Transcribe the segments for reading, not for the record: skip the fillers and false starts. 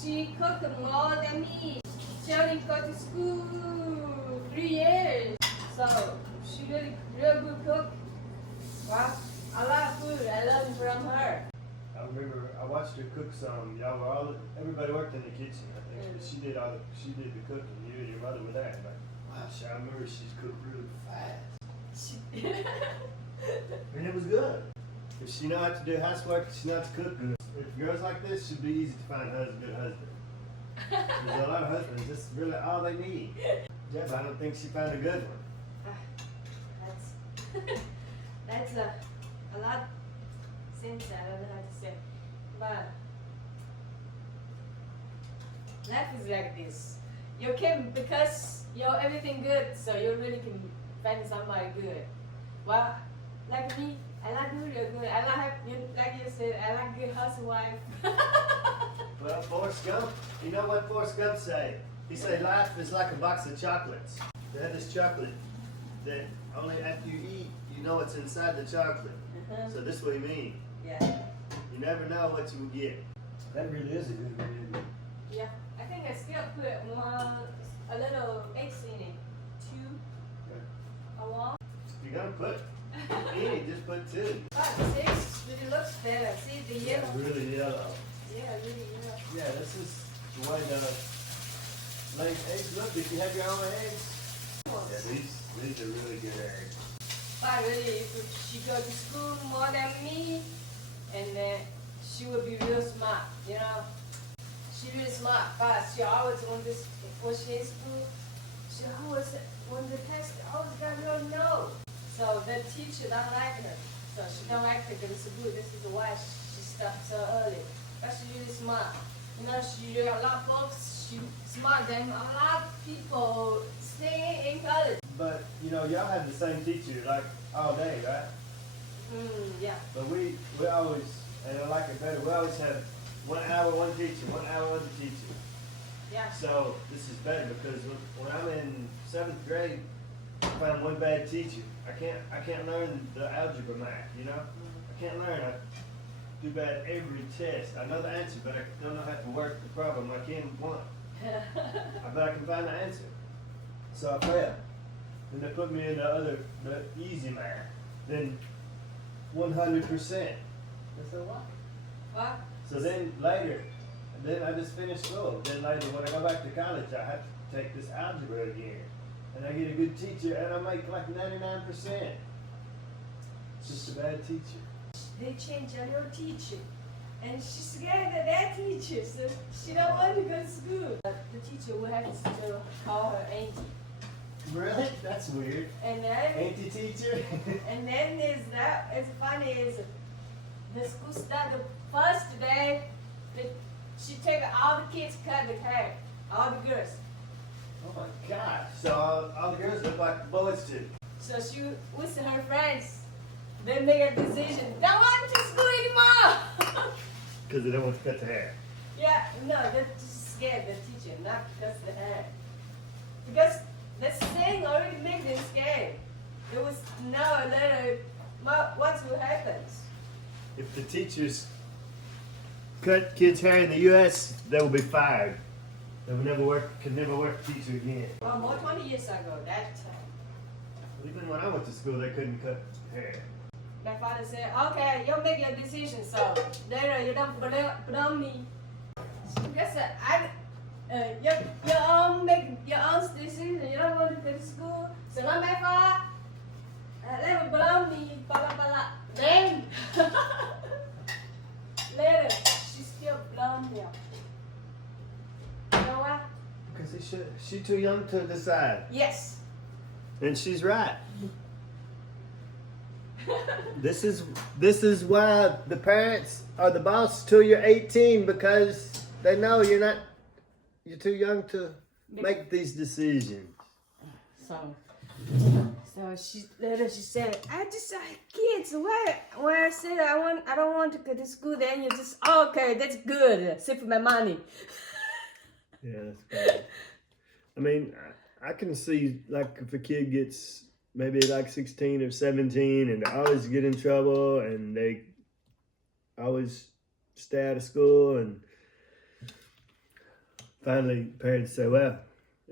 She cooked more than me. She only go to school 3 years. So she really real good cook. Wow, a lot of food I learned from her. I remember I watched her cook some. Everybody worked in the kitchen. I think but she did the cooking. You and your mother were there. But wow, I remember she's cooked really fast. And it was good. If she know how to do housework, she knows how to cook. If girls like this, should be easy to find a good husband. There's a lot of husbands. That's really all they need. Yeah, but I don't think she found a good one. That's a lot things I don't know how to say. But life is like this. You can, because you're everything good, so you really can find somebody good. Well, like me, I like you real good. I like you said, I like good housewife. Well, Forrest Gump, you know what Forrest Gump say? He say life is like a box of chocolates. They have this chocolate that only after you eat, you know what's inside the chocolate. So this is what he mean. Yeah. You never know what you will get. That really is a good one. Yeah, I think I still put a little eggs in it. 2. Okay. A one. If you're gonna put any, just put 2. But 6 really looks better. See the yellow? Yeah, really yellow. Yeah, really yellow. Yeah, this is the way the laid eggs look. If you have your own eggs. Yeah, these are really good eggs. But really, if she go to school more than me, and then she will be real smart, you know. She really smart, but she always want this, when she in school, she always want the test, always got real no. So the teacher don't like her. So she don't like her to go to school. This is why she stopped so early. But she's really smart. You know, she a lot of folks, she smart than a lot of people staying in college. But you know, y'all have the same teacher like all day, right? Yeah. But we always, and I like it better, we always have 1 hour one teacher, 1 hour other teacher. Yeah. So this is better because when I'm in 7th grade, I find one bad teacher. I can't learn the algebra math, you know? I can't learn. I do bad every test. I know the answer, but I don't know how to work the problem like him one. But I can find the answer. So I fail. Then they put me in the easy math. Then 100%. I said, what? What? So then later, I just finished school. Then later, when I go back to college, I have to take this algebra again. And I get a good teacher, and I make like 99%. It's just a bad teacher. They changed a new teacher, and she's scared of that teacher, so she don't want to go to school. The teacher will have to call her auntie. Really? That's weird. And then, Auntie teacher? and then it's funny is the school start the first day, she take all the kids cut the hair, all the girls. Oh my gosh. So all the girls look like boys too. So she with her friends, they make a decision, don't want to school anymore. Because they don't want to cut the hair. Yeah, no, they're just scared the teacher, not because of the hair. Because the thing already made them scared. There was no later what will happen. If the teachers cut kids' hair in the U.S., they will be fired. They will could never work teacher again. Well, more 20 years ago, that time. Even when I went to school, they couldn't cut hair. My father said, okay, you make your decision, so later you don't blame me. Because you own make your own decision, you don't want to go to school, so not my fault. They will blame me, blah blah blah. Then, later, she still blamed me. You know what? Because she's too young to decide. Yes. And she's right. This is why the parents are the boss till you're 18, because they know you're too young to make these decisions. So she said, I just kids, where I said I don't want to go to school, then you just okay, that's good, save my money. Yeah, that's good. I mean, I can see like if a kid gets maybe like 16 or 17 and they always get in trouble and they always stay out of school, and finally parents say, well,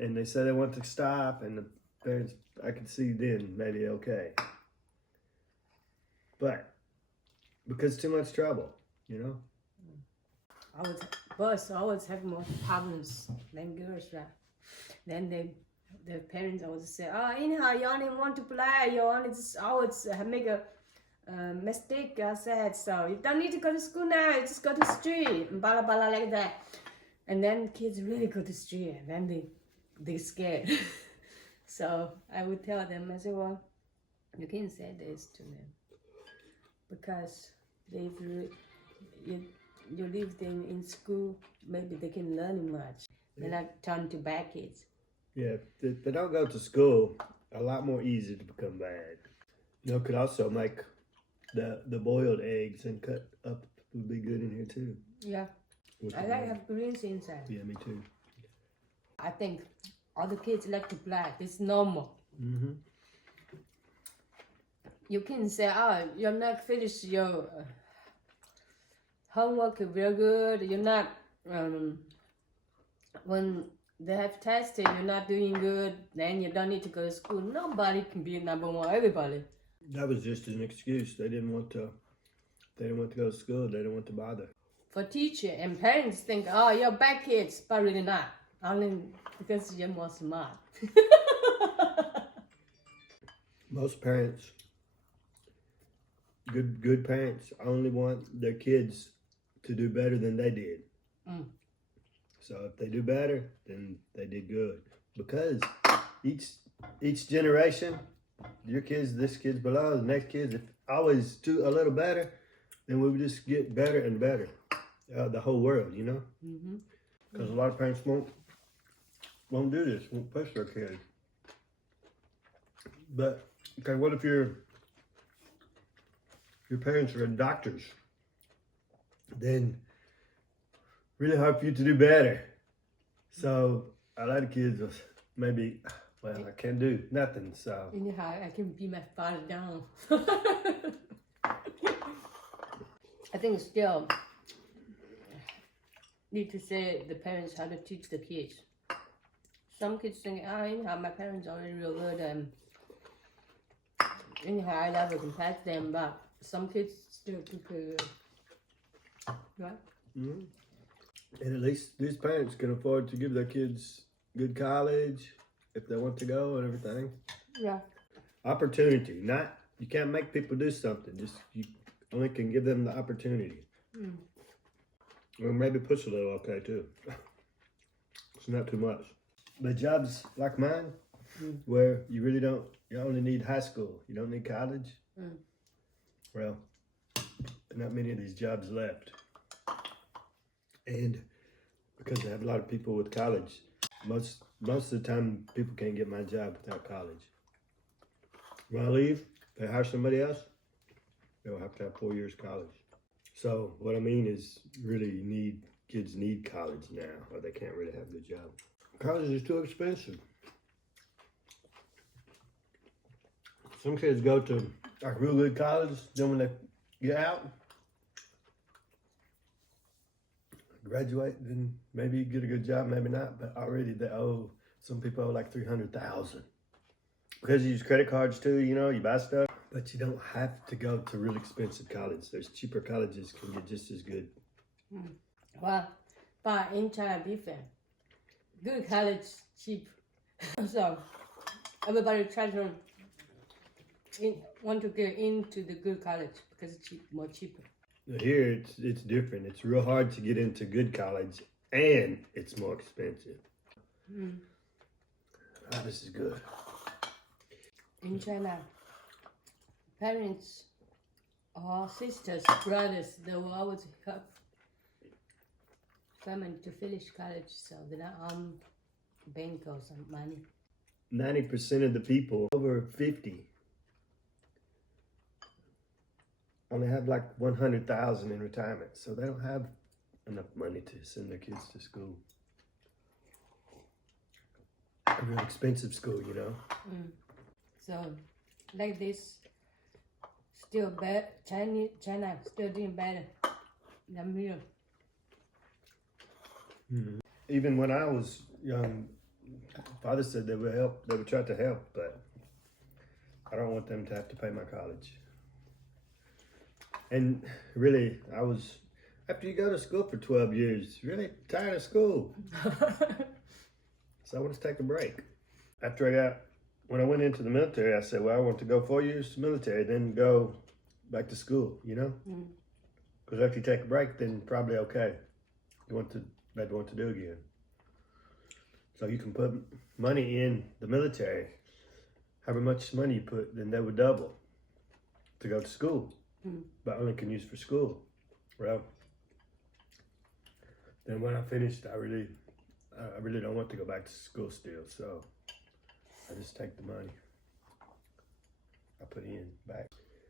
and they say they want to stop, and the parents, I could see then maybe okay. But because too much trouble, you know? Boys always have more problems than girls, right? Then the parents always say, oh, anyhow, you only want to play, you only just always make a mistake, I said, so you don't need to go to school now, you just go to the street, and blah, blah, blah, like that. And then kids really go to the street, and then they scared. So I would tell them, I said, well, you can't say this to them. Because if you leave them in school, maybe they can learn much. They're not turn to bad kids. Yeah, if they don't go to school, a lot more easy to become bad. You know, could also make the boiled eggs and cut up would be good in here too. Yeah, I like to have greens inside. Yeah, me too. I think all the kids like to play. It's normal. Mm-hmm. You can say, oh, you're not finished your homework real good. You're not, when they have tested, you're not doing good, then you don't need to go to school. Nobody can be number one, everybody. That was just an excuse. They didn't want to go to school. They didn't want to bother. For teacher and parents think, oh, you're bad kids, but really not. Only because you're more smart. Most parents, good parents, only want their kids to do better than they did. Mm. So if they do better, then they did good. Because each generation, your kids, this kid's below, the next kids, if always do a little better, then we would just get better and better. The whole world, you know? Because a lot of parents won't do this, won't push their kids. But, okay, what if your parents are doctors? Then really hard for you to do better. So a lot of kids will maybe, well, I can't do nothing, so. Anyhow, I can be my father down. I think still need to say the parents how to teach the kids. Some kids think, oh, anyhow, my parents are already real good, and anyhow, I never compare to them, but some kids still compare, right? Mm-hmm. And at least these parents can afford to give their kids good college if they want to go and everything. Yeah. Opportunity, you can't make people do something, just you only can give them the opportunity. Mm. Or maybe push a little, okay, too. It's not too much. But jobs like mine, where you really don't, you only need high school, you don't need college. Well, not many of these jobs left. And because I have a lot of people with college, most of the time people can't get my job without college. When I leave, they hire somebody else, they'll have to have 4 years college. So what I mean is really kids need college now, or they can't really have a good job. College is too expensive. Some kids go to a real good college, then when they get out, graduate, then maybe get a good job, maybe not, but already some people owe like $300,000. Because you use credit cards too, you know, you buy stuff, but you don't have to go to really expensive college. There's cheaper colleges can get just as good. Well, but in China different. Good college, cheap. So everybody tries to want to get into the good college because it's more cheaper. Here it's different. It's real hard to get into good college, and it's more expensive. Oh, this is good. In China, parents or sisters, brothers, they will always help family to finish college, so they're not on bank or some money. 90% of the people over 50 only have like 100,000 in retirement, so they don't have enough money to send their kids to school. A real expensive school, you know. So, like this, still bad. China still doing better than we. even when I was young, Father said they would help. They would try to help, but I don't want them to have to pay my college. And really, I was, after you go to school for 12 years, really tired of school. So I wanted to take a break. When I went into the military, I said, well, I want to go 4 years military, then go back to school, you know? Because after you take a break, then probably okay. Maybe want to do again. So you can put money in the military. However much money you put, then they would double to go to school, but only can use for school. Well, then when I finished, I really don't want to go back to school still, so I just take the money I put in back.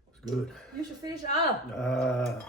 It's good. You should finish up.